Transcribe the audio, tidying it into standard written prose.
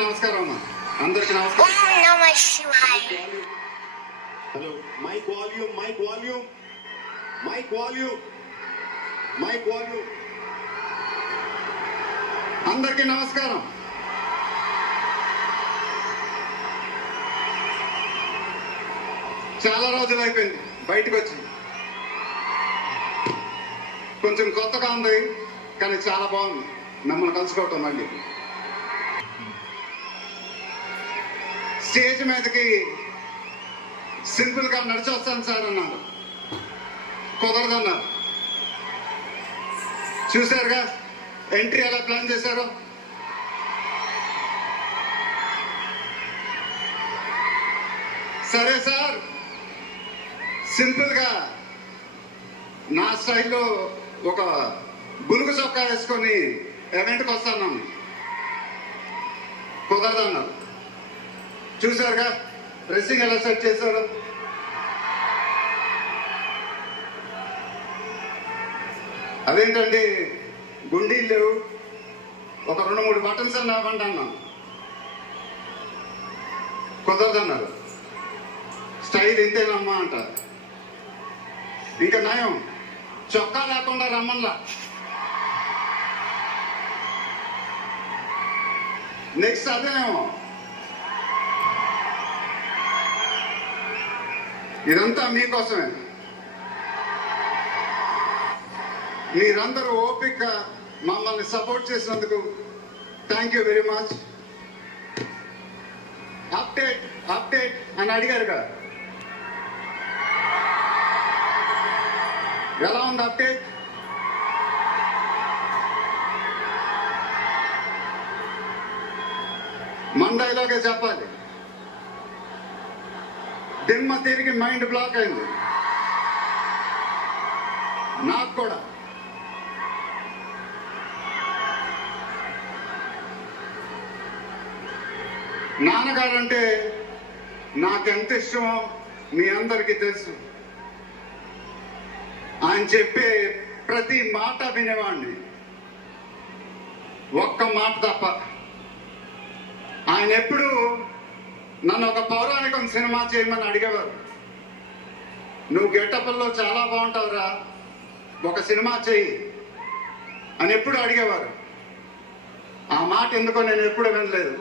నమస్కారం అమ్మా, అందరికి నమస్కారం. Hello, mic volume, mic volume, mic volume, mic volume. అందరికి నమస్కారం. చాలా రోజులు అయిపోయింది బయటకు వచ్చి, కొంచెం కొత్తగా ఉంది కానీ చాలా బాగుంది మిమ్మల్ని కలుసుకోవటం. మళ్ళీ స్టేజ్ మీదకి సింపుల్ గా నడిచి వస్తాను సార్ అన్నారు, కుదరదన్నారు. చూసారుగా ఎంట్రీ ఎలా ప్లాన్ చేశారో. సరే సార్, సింపుల్ గా నా స్టైల్లో ఒక బులుగు చొక్కా వేసుకొని ఈవెంట్కి వస్తాను, కుదరదన్నారు. చూసారుగా డ్రెస్సింగ్ ఎలా సెట్ చేశారు. అదేంటండి గుండీలు ఒక 2-3 బటన్స్ అన్న ఇవ్వండి అన్నాను, కుదరదన్నారు. స్టైల్ ఇంతేనమ్మా అంట. ఇంకా నయం చొక్కా లేకుండా రమ్మన్లా. నెక్స్ట్ అదేనేమో. ఇదంతా మీకోసమే. మీరందరూ ఓపిక మమ్మల్ని సపోర్ట్ చేసినందుకు thank you very much. Update update అని అడిగారుగా, ఎలా ఉంది అప్డేట్? మండైలోకే చెప్పాలి. దిమ్మ తిరిగి మైండ్ బ్లాక్ అయింది నాకు కూడా. నాన్నగారంటే నాకెంత ఇష్టమో మీ అందరికీ తెలుసు. ఆయన చెప్పే ప్రతి మాట వినేవాడిని, ఒక్క మాట తప్ప. ఆయన ఎప్పుడు నన్ను ఒక పౌరాణికం సినిమా చేయమని అడిగేవారు. నువ్వు గెటప్ల్లో చాలా బాగుంటావురా, ఒక సినిమా చేయి అని ఎప్పుడు అడిగేవారు. ఆ మాట ఎందుకో నేను ఎప్పుడు వినలేదు.